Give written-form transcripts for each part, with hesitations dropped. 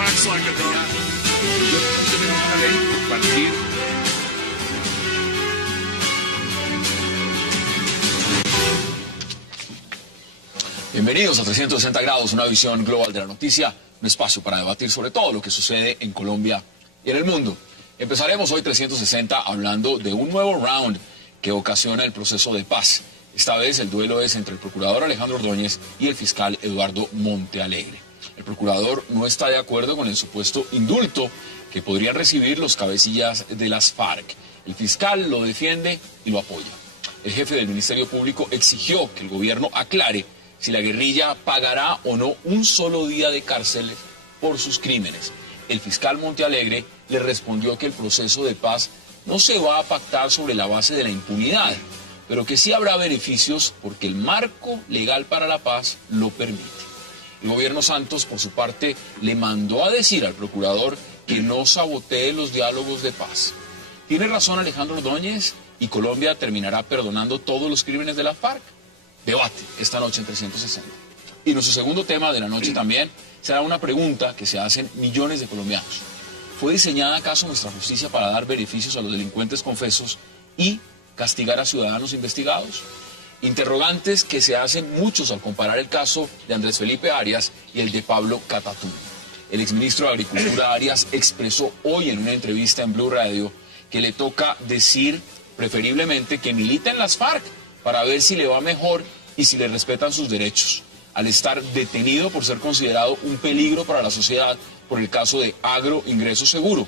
Wax like a dog. Tenemos una ley compartir. Bienvenidos a 360 grados, una visión global de la noticia, un espacio para debatir sobre todo lo que sucede en Colombia y en el mundo. Empezaremos hoy 360 hablando de un nuevo round que ocasiona el proceso de paz. Esta vez el duelo es entre el procurador Alejandro Ordóñez y el fiscal Eduardo Montealegre. El procurador no está de acuerdo con el supuesto indulto que podrían recibir los cabecillas de las FARC. El fiscal lo defiende y lo apoya. El jefe del Ministerio Público exigió que el gobierno aclare si la guerrilla pagará o no un solo día de cárcel por sus crímenes. El fiscal Montealegre le respondió que el proceso de paz no se va a pactar sobre la base de la impunidad, pero que sí habrá beneficios porque el marco legal para la paz lo permite. El gobierno Santos, por su parte, le mandó a decir al procurador que no sabotee los diálogos de paz. ¿Tiene razón Alejandro Ordóñez y Colombia terminará perdonando todos los crímenes de la FARC? Debate esta noche en 360. Y nuestro segundo tema de la noche también será una pregunta que se hacen millones de colombianos. ¿Fue diseñada acaso nuestra justicia para dar beneficios a los delincuentes confesos y castigar a ciudadanos investigados? Interrogantes que se hacen muchos al comparar el caso de Andrés Felipe Arias y el de Pablo Catatumbo. El exministro de Agricultura Arias expresó hoy en una entrevista en Blue Radio que le toca decir preferiblemente que milita en las FARC para ver si le va mejor y si le respetan sus derechos, al estar detenido por ser considerado un peligro para la sociedad por el caso de Agro Ingreso Seguro.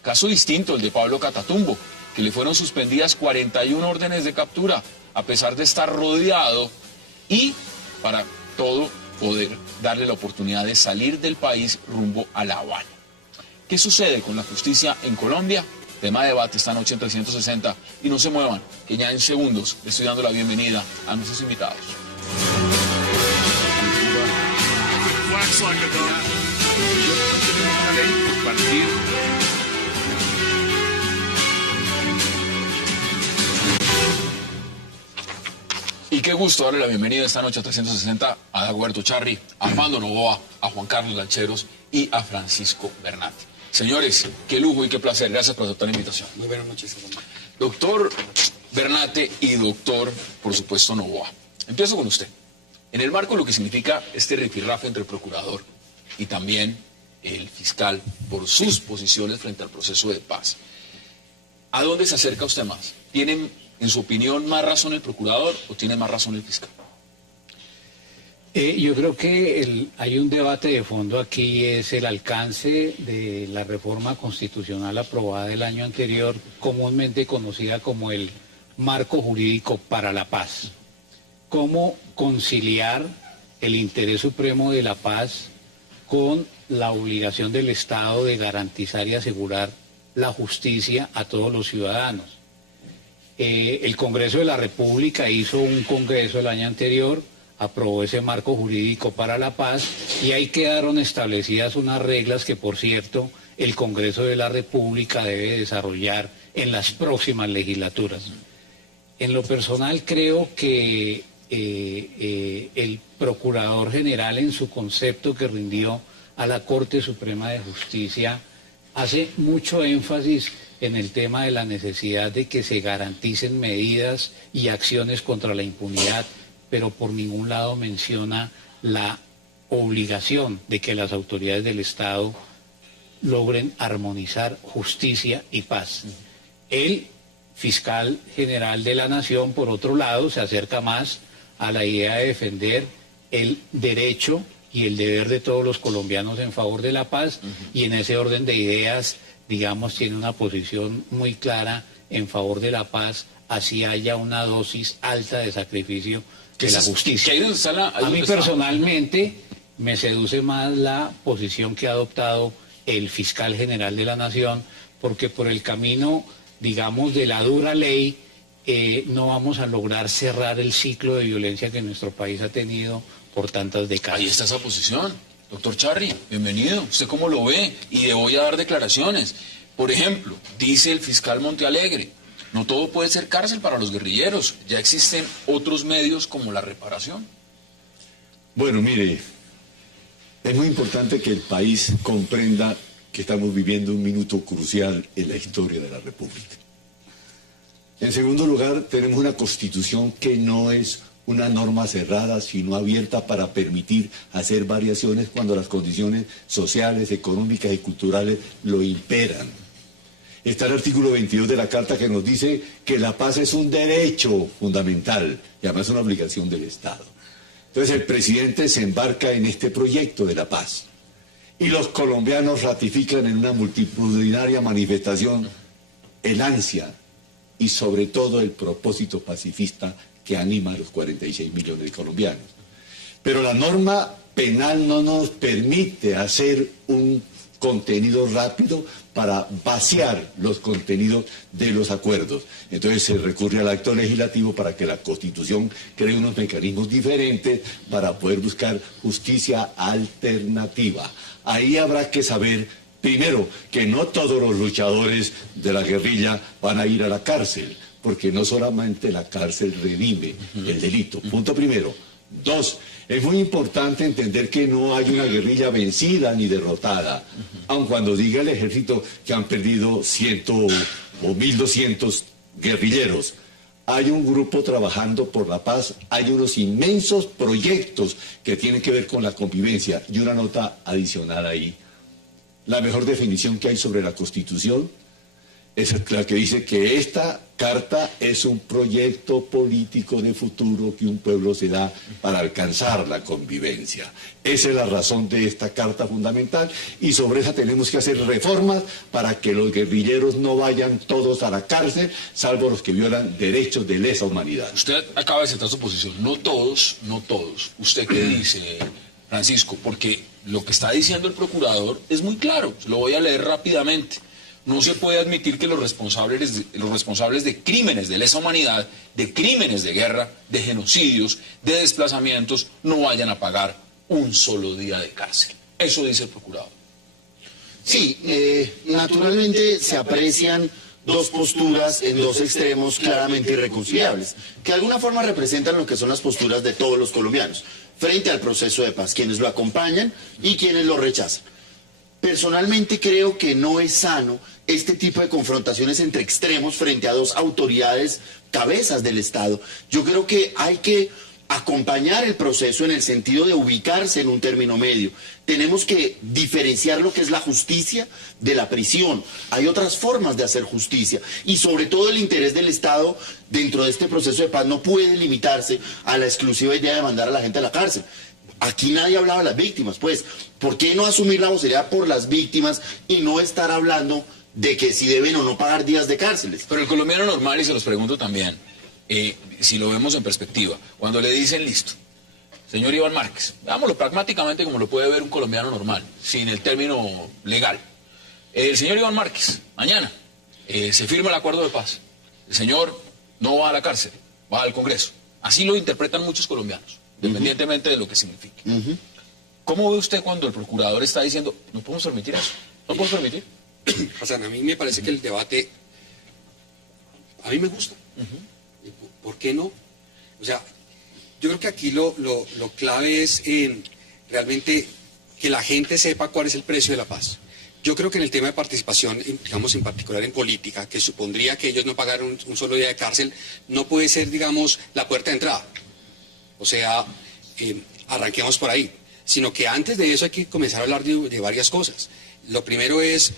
Caso distinto el de Pablo Catatumbo, que le fueron suspendidas 41 órdenes de captura, a pesar de estar rodeado y para todo poder darle la oportunidad de salir del país rumbo a La Habana. ¿Qué sucede con la justicia en Colombia? Tema de debate esta noche en 360. Y no se muevan, que ya en segundos le estoy dando la bienvenida a nuestros invitados. Wax like a dog. Tenemos una ley compartir. Y qué gusto darle la bienvenida esta noche a 360 a Dagoberto Charri, a Armando Novoa, a Juan Carlos Lancheros y a Francisco Bernati. Señores, qué lujo y qué placer. Gracias por aceptar la invitación. Muy buenas noches. Doctor Bernate y doctor, por supuesto, Novoa. Empiezo con usted. En el marco de lo que significa este rifirrafe entre el procurador y también el fiscal por sus posiciones frente al proceso de paz, ¿a dónde se acerca usted más? ¿Tiene, en su opinión, más razón el procurador o tiene más razón el fiscal? Yo creo que hay un debate de fondo aquí, es el alcance de la reforma constitucional aprobada el año anterior, comúnmente conocida como el marco jurídico para la paz. Cómo conciliar el interés supremo de la paz con la obligación del Estado de garantizar y asegurar la justicia a todos los ciudadanos. El Congreso de la República hizo un congreso el año anterior, aprobó ese marco jurídico para la paz y ahí quedaron establecidas unas reglas que, por cierto, el Congreso de la República debe desarrollar en las próximas legislaturas. En lo personal creo que el Procurador General, en su concepto que rindió a la Corte Suprema de Justicia, hace mucho énfasis en el tema de la necesidad de que se garanticen medidas y acciones contra la impunidad, pero por ningún lado menciona la obligación de que las autoridades del Estado logren armonizar justicia y paz. El fiscal general de la Nación, por otro lado, se acerca más a la idea de defender el derecho y el deber de todos los colombianos en favor de la paz, y en ese orden de ideas, digamos, tiene una posición muy clara en favor de la paz, así haya una dosis alta de sacrificio de la justicia. A mí personalmente me seduce más la posición que ha adoptado el fiscal general de la Nación, porque por el camino, digamos, de la dura ley, no vamos a lograr cerrar el ciclo de violencia que nuestro país ha tenido por tantas décadas. Ahí está esa posición. Doctor Charri, bienvenido. ¿Usted cómo lo ve? Y le voy a dar declaraciones. Por ejemplo, dice el fiscal Montealegre, no todo puede ser cárcel para los guerrilleros. Ya existen otros medios como la reparación. Bueno, mire, Es muy importante que el país comprenda que estamos viviendo un minuto crucial en la historia de la República. En segundo lugar, tenemos una Constitución que no es una norma cerrada, sino abierta para permitir hacer variaciones cuando las condiciones sociales, económicas y culturales lo imperan. Está el artículo 22 de la Carta que nos dice que la paz es un derecho fundamental y además una obligación del Estado. Entonces el presidente se embarca en este proyecto de la paz y los colombianos ratifican en una multitudinaria manifestación el ansia y sobre todo el propósito pacifista que anima a los 46 millones de colombianos. Pero la norma penal no nos permite hacer un contenido rápido para vaciar los contenidos de los acuerdos. Entonces se recurre al acto legislativo para que la Constitución cree unos mecanismos diferentes para poder buscar justicia alternativa. Ahí habrá que saber, primero, que no todos los luchadores de la guerrilla van a ir a la cárcel, porque no solamente la cárcel redime el delito. Punto primero. Dos, es muy importante entender que no hay una guerrilla vencida ni derrotada, aun cuando diga el ejército que han perdido 100 o 1.200 guerrilleros. Hay un grupo trabajando por la paz, hay unos inmensos proyectos que tienen que ver con la convivencia. Y una nota adicional ahí. La mejor definición que hay sobre la Constitución es la que dice que esta carta es un proyecto político de futuro que un pueblo se da para alcanzar la convivencia. Esa es la razón de esta carta fundamental y sobre esa tenemos que hacer reformas para que los guerrilleros no vayan todos a la cárcel, salvo los que violan derechos de lesa humanidad. Usted acaba de aceptar su posición. No todos, no todos. ¿Usted qué dice, Francisco? Porque lo que está diciendo el procurador es muy claro. Lo voy a leer rápidamente. No se puede admitir que los responsables de crímenes de lesa humanidad, de crímenes de guerra, de genocidios, de desplazamientos, no vayan a pagar un solo día de cárcel. Eso dice el procurador. Sí, naturalmente se aprecian dos posturas en dos extremos claramente irreconciliables, que de alguna forma representan lo que son las posturas de todos los colombianos, frente al proceso de paz, quienes lo acompañan y quienes lo rechazan. Personalmente creo que no es sano este tipo de confrontaciones entre extremos frente a dos autoridades cabezas del Estado. Yo creo que hay que acompañar el proceso en el sentido de ubicarse en un término medio. Tenemos que diferenciar lo que es la justicia de la prisión. Hay otras formas de hacer justicia y sobre todo el interés del Estado dentro de este proceso de paz no puede limitarse a la exclusiva idea de mandar a la gente a la cárcel. Aquí nadie hablaba de las víctimas, pues, ¿por qué no asumir la vocería por las víctimas y no estar hablando de que si deben o no pagar días de cárceles? Pero el colombiano normal, y se los pregunto también, si lo vemos en perspectiva, cuando le dicen listo, señor Iván Márquez, veámoslo pragmáticamente como lo puede ver un colombiano normal, sin el término legal. El señor Iván Márquez, mañana, se firma el acuerdo de paz. El señor no va a la cárcel, va al Congreso. Así lo interpretan muchos colombianos, independientemente de lo que signifique. ¿Cómo ve usted cuando el procurador está diciendo, no podemos permitir eso? ¿No podemos permitir? Hassan, a mí me parece que el debate, a mí me gusta. ¿Por qué no? O sea, yo creo que aquí lo clave es realmente que la gente sepa cuál es el precio de la paz. Yo creo que en el tema de participación, digamos en particular en política, que supondría que ellos no pagaron un solo día de cárcel, no puede ser, digamos, la puerta de entrada. O sea, arranquemos por ahí. Sino que antes de eso hay que comenzar a hablar de varias cosas. Lo primero es,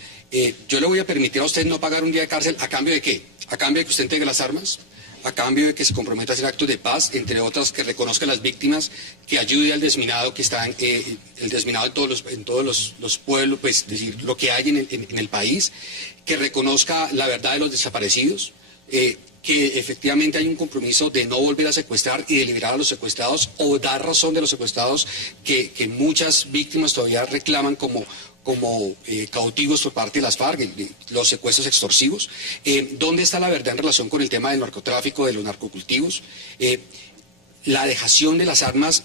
yo le voy a permitir a usted no pagar un día de cárcel, ¿a cambio de qué? ¿A cambio de que usted entregue las armas? ¿A cambio de que se comprometa a hacer actos de paz? Entre otras, que reconozca a las víctimas, que ayude al desminado, que está el desminado en todos los pueblos, pues, es decir, lo que hay en el país, que reconozca la verdad de los desaparecidos, que efectivamente hay un compromiso de no volver a secuestrar y de liberar a los secuestrados o dar razón de los secuestrados que muchas víctimas todavía reclaman como cautivos por parte de las FARC, los secuestros extorsivos. ¿Dónde está la verdad en relación con el tema del narcotráfico, de los narcocultivos? La dejación de las armas.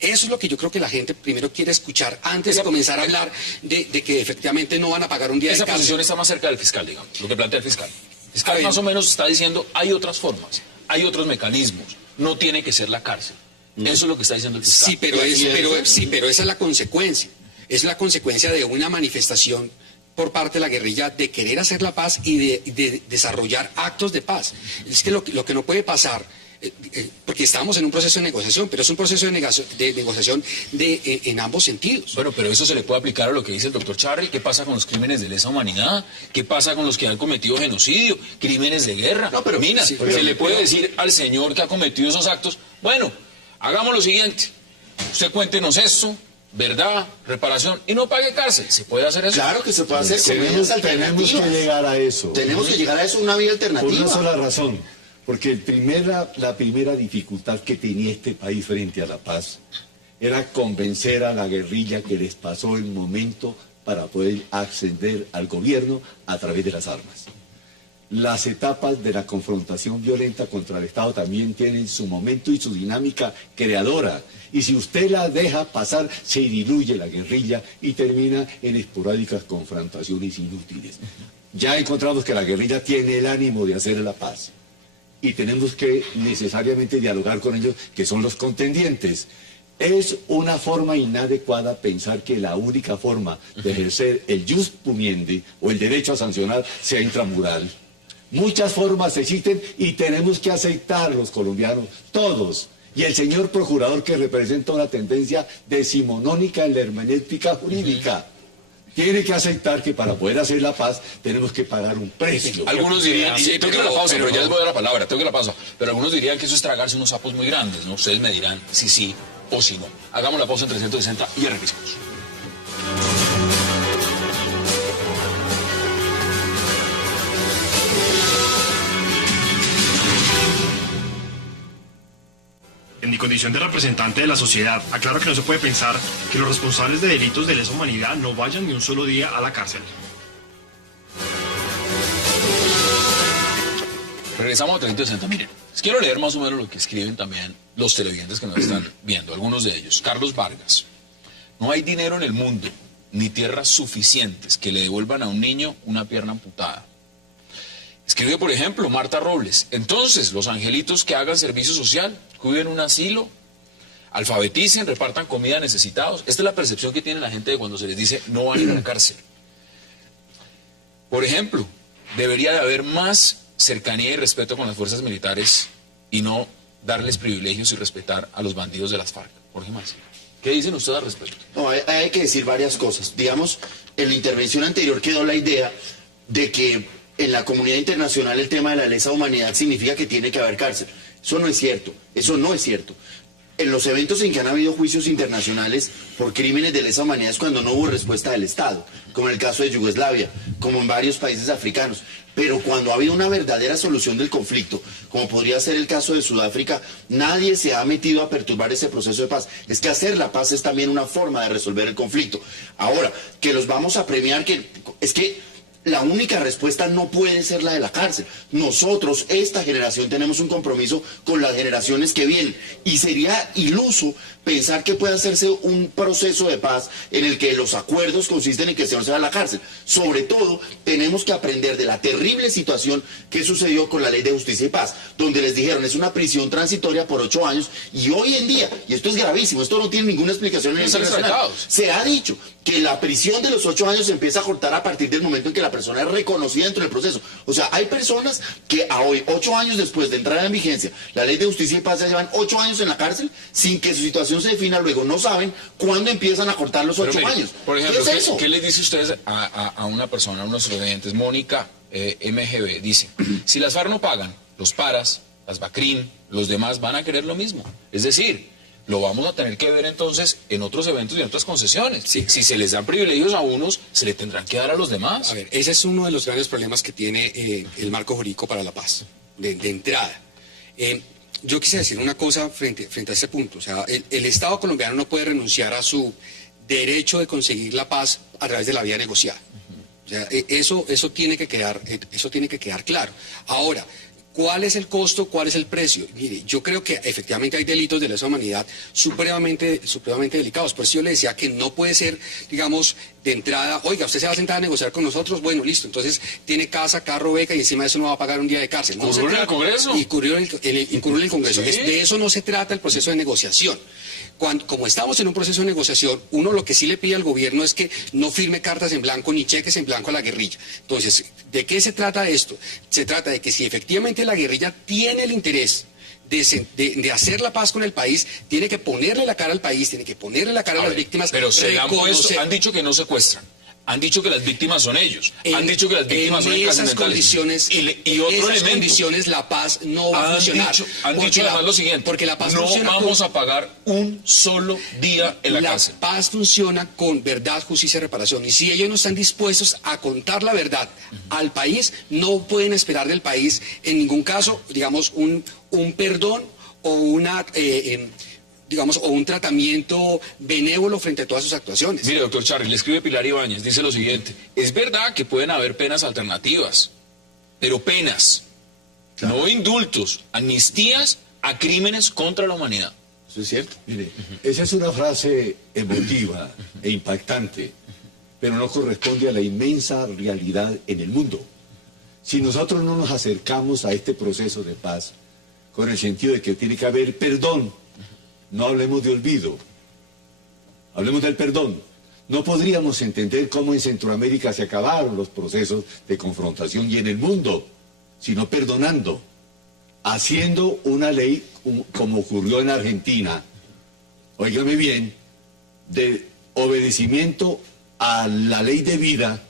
Eso es lo que yo creo que la gente primero quiere escuchar antes de comenzar a hablar de que efectivamente no van a pagar un día de cárcel. Esa posición está más cerca del fiscal, digamos, lo que plantea el fiscal. El fiscal más o menos está diciendo, hay otras formas, hay otros mecanismos, no tiene que ser la cárcel. Eso es lo que está diciendo el fiscal. Sí, pero esa es la consecuencia. Es la consecuencia de una manifestación por parte de la guerrilla de querer hacer la paz y de desarrollar actos de paz. Es que lo que no puede pasar, porque estamos en un proceso de negociación, pero es un proceso de negociación en ambos sentidos. Bueno, pero eso se le puede aplicar a lo que dice el doctor Charri. ¿Qué pasa con los crímenes de lesa humanidad? ¿Qué pasa con los que han cometido genocidio, crímenes de guerra? No, pero Mira, sí, se le puede decir al señor que ha cometido esos actos, bueno, hagamos lo siguiente, usted cuéntenos eso, verdad, reparación, y no pague cárcel. ¿Se puede hacer eso? Claro que se puede hacer con medidas Tenemos alternativas. que llegar a eso. Tenemos que llegar a eso, una vía Por alternativa. una sola razón. Porque la primera dificultad que tenía este país frente a la paz era convencer a la guerrilla que les pasó el momento para poder ascender al gobierno a través de las armas. Las etapas de la confrontación violenta contra el Estado también tienen su momento y su dinámica creadora. Y si usted la deja pasar, se diluye la guerrilla y termina en esporádicas confrontaciones inútiles. Ya encontramos que la guerrilla tiene el ánimo de hacer la paz. Y tenemos que necesariamente dialogar con ellos, que son los contendientes. Es una forma inadecuada pensar que la única forma de ejercer el jus puniendi o el derecho a sancionar sea intramural. Muchas formas existen y tenemos que aceptar los colombianos, todos. Y el señor procurador, que representa una tendencia decimonónica en la hermenéutica jurídica, tiene que aceptar que para poder hacer la paz tenemos que pagar un precio. Algunos dirían, Sí, tengo que ir a la pausa, pero ya les voy a dar la palabra, tengo que ir a la pausa. Pero algunos dirían que eso es tragarse unos sapos muy grandes, ¿no? Ustedes me dirán si sí o si no. Hagamos la pausa en 360 y ya regresamos. En mi condición de representante de la sociedad, aclaro que no se puede pensar que los responsables de delitos de lesa humanidad no vayan ni un solo día a la cárcel. Regresamos a 360. Miren, les quiero leer más o menos lo que escriben también los televidentes que nos están viendo, algunos de ellos. Carlos Vargas: no hay dinero en el mundo, ni tierras suficientes que le devuelvan a un niño una pierna amputada. Escribe, por ejemplo, Marta Robles: entonces, los angelitos que hagan servicio social, cuiden un asilo, alfabeticen, repartan comida a necesitados. Esta es la percepción que tiene la gente de cuando se les dice no van a ir a la cárcel. Por ejemplo, debería de haber más cercanía y respeto con las fuerzas militares y no darles privilegios y respetar a los bandidos de las FARC. Jorge Mancilla, ¿qué dicen ustedes al respecto? No, hay que decir varias cosas. Digamos, en la intervención anterior quedó la idea de que en la comunidad internacional el tema de la lesa humanidad significa que tiene que haber cárcel. Eso no es cierto, eso no es cierto. En los eventos en que han habido juicios internacionales por crímenes de lesa humanidad es cuando no hubo respuesta del Estado, como en el caso de Yugoslavia, como en varios países africanos. Pero cuando ha habido una verdadera solución del conflicto, como podría ser el caso de Sudáfrica, nadie se ha metido a perturbar ese proceso de paz. Es que hacer la paz es también una forma de resolver el conflicto. Ahora, que los vamos a premiar, es que la única respuesta no puede ser la de la cárcel. Nosotros, esta generación, tenemos un compromiso con las generaciones que vienen. Y sería iluso pensar que puede hacerse un proceso de paz en el que los acuerdos consisten en que se no se va a la cárcel. Sobre todo, tenemos que aprender de la terrible situación que sucedió con la Ley de Justicia y Paz, donde les dijeron es una prisión transitoria por 8 años, y hoy en día, y esto es gravísimo, esto no tiene ninguna explicación en el internacional, se ha dicho que la prisión de los 8 años se empieza a cortar a partir del momento en que la persona es reconocida dentro del proceso. O sea, hay personas que a hoy, 8 años después de entrar en vigencia la Ley de Justicia y Paz, ya llevan 8 años en la cárcel sin que su situación se defina, luego no saben cuándo empiezan a cortar los 8 años. Por ejemplo, ¿Qué es eso? ¿qué les dice ustedes a una persona, a unos estudiantes? Mónica MGB dice: si las FARC no pagan, los paras, las BACRIM, los demás van a querer lo mismo. Es decir, lo vamos a tener que ver entonces en otros eventos y en otras concesiones. Sí. Si se les dan privilegios a unos, se le tendrán que dar a los demás. A ver, ese es uno de los grandes problemas que tiene el marco jurídico para la paz, de entrada. Yo quisiera decir una cosa frente a ese punto. O sea, el Estado colombiano no puede renunciar a su derecho de conseguir la paz a través de la vía negociada. O sea, eso tiene que quedar claro. Ahora, ¿Cuál es el costo? ¿Cuál es el precio? Mire, yo creo que efectivamente hay delitos de lesa humanidad supremamente delicados. Por eso yo le decía que no puede ser, digamos, de entrada, oiga, usted se va a sentar a negociar con nosotros, bueno, listo, entonces tiene casa, carro, beca y encima de eso no va a pagar un día de cárcel. No ¿Incurrió en el Congreso? Incurrió en el Congreso. Sí. De eso no se trata el proceso de negociación. Como estamos en un proceso de negociación, uno lo que sí le pide al gobierno es que no firme cartas en blanco ni cheques en blanco a la guerrilla. Entonces, ¿de qué se trata esto? Se trata de que si efectivamente la guerrilla tiene el interés de hacer la paz con el país, tiene que ponerle la cara al país, tiene que ponerle la cara a las víctimas. Pero se han reconocer- han dicho que no secuestran. Han dicho que las víctimas son ellos. Han dicho que las víctimas son en encarceladas. esas condiciones, Y otro en esas elemento. condiciones la paz no va a funcionar. Han Porque dicho la- además lo siguiente. porque la paz no funciona vamos con- a pagar un solo día en la cárcel. paz funciona con verdad, justicia y reparación. Y si ellos no están dispuestos a contar la verdad al país, no pueden esperar del país en ningún caso, digamos, un perdón o una digamos, o un tratamiento benévolo frente a todas sus actuaciones. Mire, doctor Charri, le escribe Pilar Ibáñez, dice lo siguiente: es verdad que pueden haber penas alternativas, pero penas, no indultos, amnistías a crímenes contra la humanidad. Eso es cierto. Mire, esa es una frase emotiva e impactante, pero no corresponde a la inmensa realidad en el mundo. Si nosotros no nos acercamos a este proceso de paz con el sentido de que tiene que haber perdón, no hablemos de olvido, hablemos del perdón. No podríamos entender cómo en Centroamérica se acabaron los procesos de confrontación y en el mundo, sino perdonando, haciendo una ley como ocurrió en Argentina, óigame bien, de obedecimiento a la ley de vida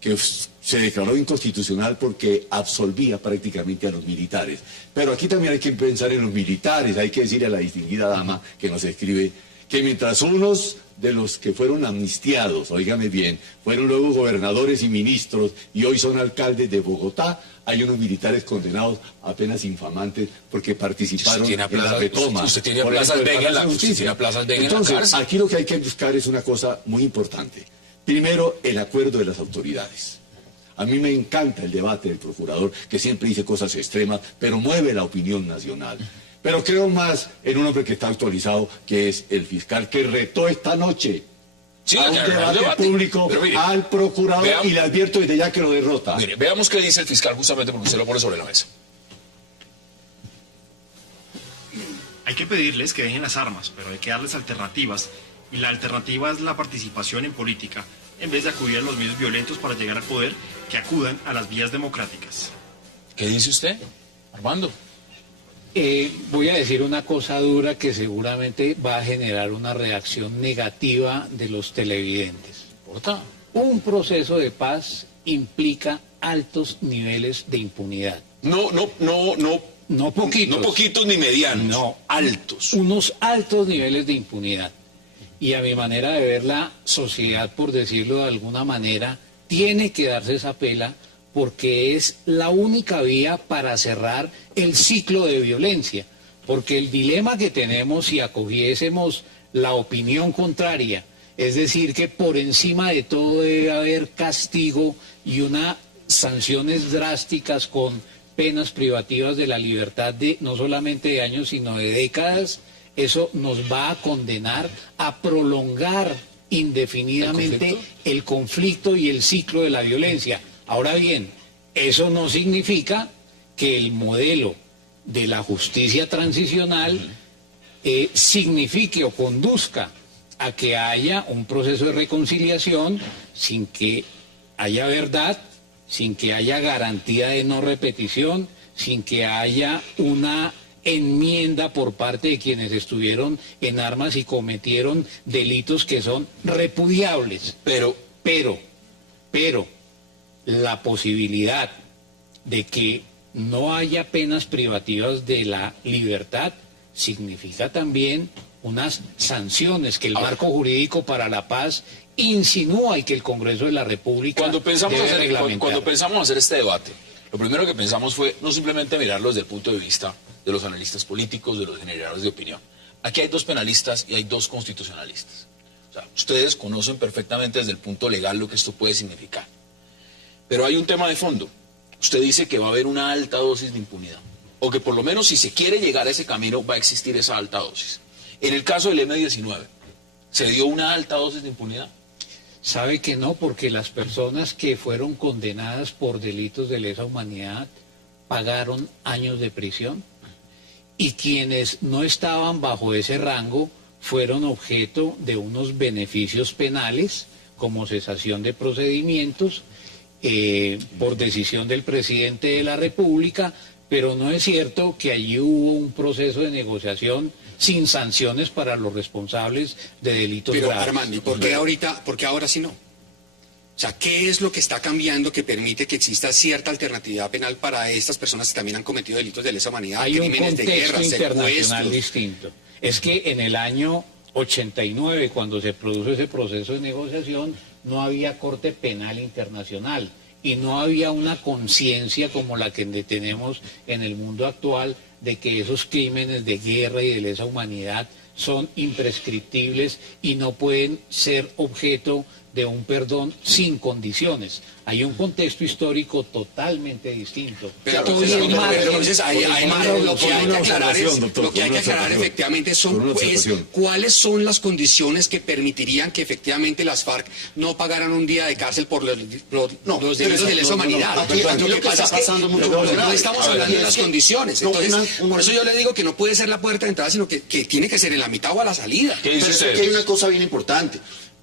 que se declaró inconstitucional porque absolvía prácticamente a los militares. Pero aquí también hay que pensar en los militares, hay que decirle a la distinguida dama que nos escribe que mientras unos de los que fueron amnistiados, óigame bien, fueron luego gobernadores y ministros y hoy son alcaldes de Bogotá, hay unos militares condenados apenas infamantes porque participaron en la retoma. Usted tiene a Por Plazas ejemplo, Vega en la Justicia. usted tiene a Plazas Vega en la Entonces, cárcel. aquí lo que hay que buscar es una cosa muy importante. Primero, el acuerdo de las autoridades. A mí me encanta el debate del procurador, que siempre dice cosas extremas, pero mueve la opinión nacional. Pero creo más en un hombre que está actualizado, que es el fiscal, que retó esta noche Sí, a un al debate público Pero mire, al procurador veamos- y le advierto desde ya que lo derrota. Mire, veamos qué dice el fiscal justamente porque usted lo pone sobre la mesa. Hay que pedirles que dejen las armas, pero hay que darles alternativas. Y la alternativa es la participación en política. En vez de acudir a los medios violentos para llegar al poder, que acudan a las vías democráticas. ¿Qué dice usted, Armando? Voy a decir una cosa dura que seguramente va a generar una reacción negativa de los televidentes. ¿Importa? Un proceso de paz implica altos niveles de impunidad. No poquitos. No poquitos ni medianos. No. Altos. Unos altos niveles de impunidad. Y a mi manera de ver, la sociedad, por decirlo de alguna manera, tiene que darse esa pela porque es la única vía para cerrar el ciclo de violencia. Porque el dilema que tenemos si acogiésemos la opinión contraria, es decir, que por encima de todo debe haber castigo y unas sanciones drásticas con penas privativas de la libertad de no solamente de años, sino de décadas, eso nos va a condenar a prolongar indefinidamente el conflicto y el ciclo de la violencia. Ahora bien, eso no significa que el modelo de la justicia transicional signifique o conduzca a que haya un proceso de reconciliación sin que haya verdad, sin que haya garantía de no repetición, sin que haya una enmienda por parte de quienes estuvieron en armas y cometieron delitos que son repudiables. Pero la posibilidad de que no haya penas privativas de la libertad significa también unas sanciones que el marco jurídico para la paz insinúa y que el Congreso de la República Cuando pensamos debe hacer este debate, lo primero que pensamos fue no simplemente mirarlo desde el punto de vista de los analistas políticos, de los generadores de opinión. Aquí hay dos penalistas y hay dos constitucionalistas. O sea, ustedes conocen perfectamente desde el punto legal lo que esto puede significar. Pero hay un tema de fondo. usted dice que va a haber una alta dosis de impunidad, o que por lo menos si se quiere llegar a ese camino va a existir esa alta dosis. En el caso del M-19, ¿se dio una alta dosis de impunidad? Sabe que no, porque las personas que fueron condenadas por delitos de lesa humanidad pagaron años de prisión, y quienes no estaban bajo ese rango fueron objeto de unos beneficios penales, como cesación de procedimientos, por decisión del presidente de la República, pero no es cierto que allí hubo un proceso de negociación sin sanciones para los responsables de delitos Pero graves. Armando, ¿y por qué ahora sí no? O sea, ¿qué es lo que está cambiando que permite que exista cierta alternatividad penal para estas personas que también han cometido delitos de lesa humanidad, Hay un crímenes de contexto guerra, internacional secuestros? distinto. Es que en el año 89, cuando se produjo ese proceso de negociación, no había Corte Penal Internacional y no había una conciencia como la que tenemos en el mundo actual de que esos crímenes de guerra y de lesa humanidad son imprescriptibles y no pueden ser objeto de un perdón sin condiciones. Hay un contexto histórico totalmente distinto. Pero Todo el margen- entonces ahí lo que hay que aclarar es, lo que hay que aclarar efectivamente son cuáles son las condiciones que permitirían que efectivamente las FARC no pagaran un día de cárcel por los delitos de lesa humanidad. Aquí lo que está pasando mucho no estamos hablando de las condiciones. Entonces, por eso yo le digo que no puede ser la puerta de entrada, sino que tiene que ser en la mitad o a la salida. ¿Qué Pero dice es usted? que hay una cosa bien importante.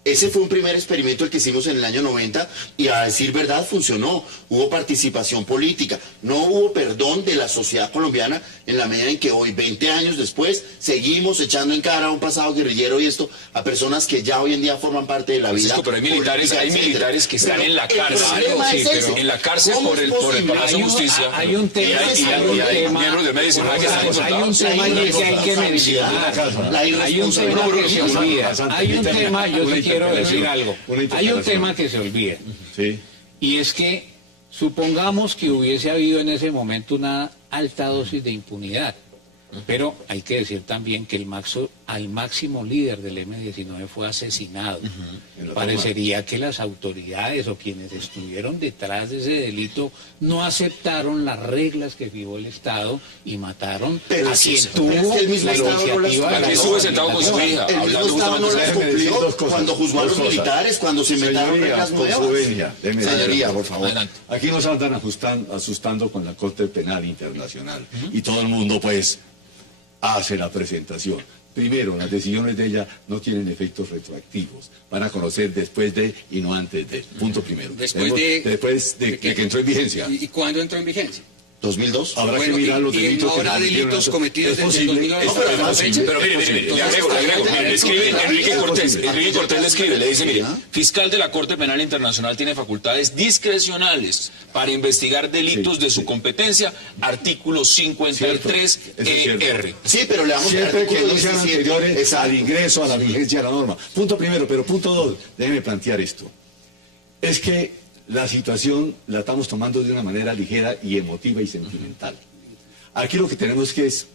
Ese fue un primer experimento el que hicimos en el año 90 y a decir verdad funcionó. Hubo participación política, no hubo perdón de la sociedad colombiana en la medida en que hoy, 20 años después, seguimos echando en cara a un pasado guerrillero y esto a personas que ya hoy en día forman parte de la vida. Francisco, pero hay militares, política, etcétera. militares que están Pero en la el cárcel, problema es ese. en la cárcel ¿Cómo por es el posible? Palacio de Justicia. Hay un tema, y hay miembros del M-19 que están hay un insultados. tema allí que hay que mencionar. Hay un tema que se olvida. Hay un tema, yo te quiero decir algo. Hay un tema que se olvida. Sí. Y es que supongamos que hubiese habido en ese momento una alta dosis de impunidad. Pero hay que decir también que al máximo líder del M-19 fue asesinado. Parecería que las autoridades o quienes estuvieron detrás de ese delito no aceptaron las reglas que fijó el Estado y mataron Pero a quien es tuvo que el mismo la Estado no las iniciativa. Aquí estuve sentado con su hija, El mismo hablando Estado no justamente las de Déjeme decir dos cumplió cosas, cuando juzgó a dos los cosas. militares, cuando se inventaron Señoría, reglas por su nuevas. venia, déjeme Señoría, decir. por favor. Adelante. Aquí nos andan asustando con la Corte Penal Internacional y todo el mundo pues hace la presentación. Primero, las decisiones de ella no tienen efectos retroactivos. Van a conocer después de y no antes de. Punto primero. Después de que entró en vigencia. ¿Y cuándo entró en vigencia? 2002. Habrá Bueno, que mirar los y delitos no habrá que cometieron. delitos cometidos Es desde posible, 2009. es- No, pero además, Pero mire, le agrego, mire, le escribe Enrique Cortés le escribe, le dice, mire, fiscal de la Corte Penal Internacional tiene facultades discrecionales para investigar delitos Sí, de su sí. competencia, artículo 53 Cierto, eso es cierto. ER. Sí, pero le damos el Siempre que artículo no sean 17. anteriores Exacto. al ingreso, a la vigencia de la norma. Punto primero, pero punto dos, déjeme plantear esto. Es que la situación la estamos tomando de una manera ligera y emotiva y sentimental. Aquí lo que tenemos que es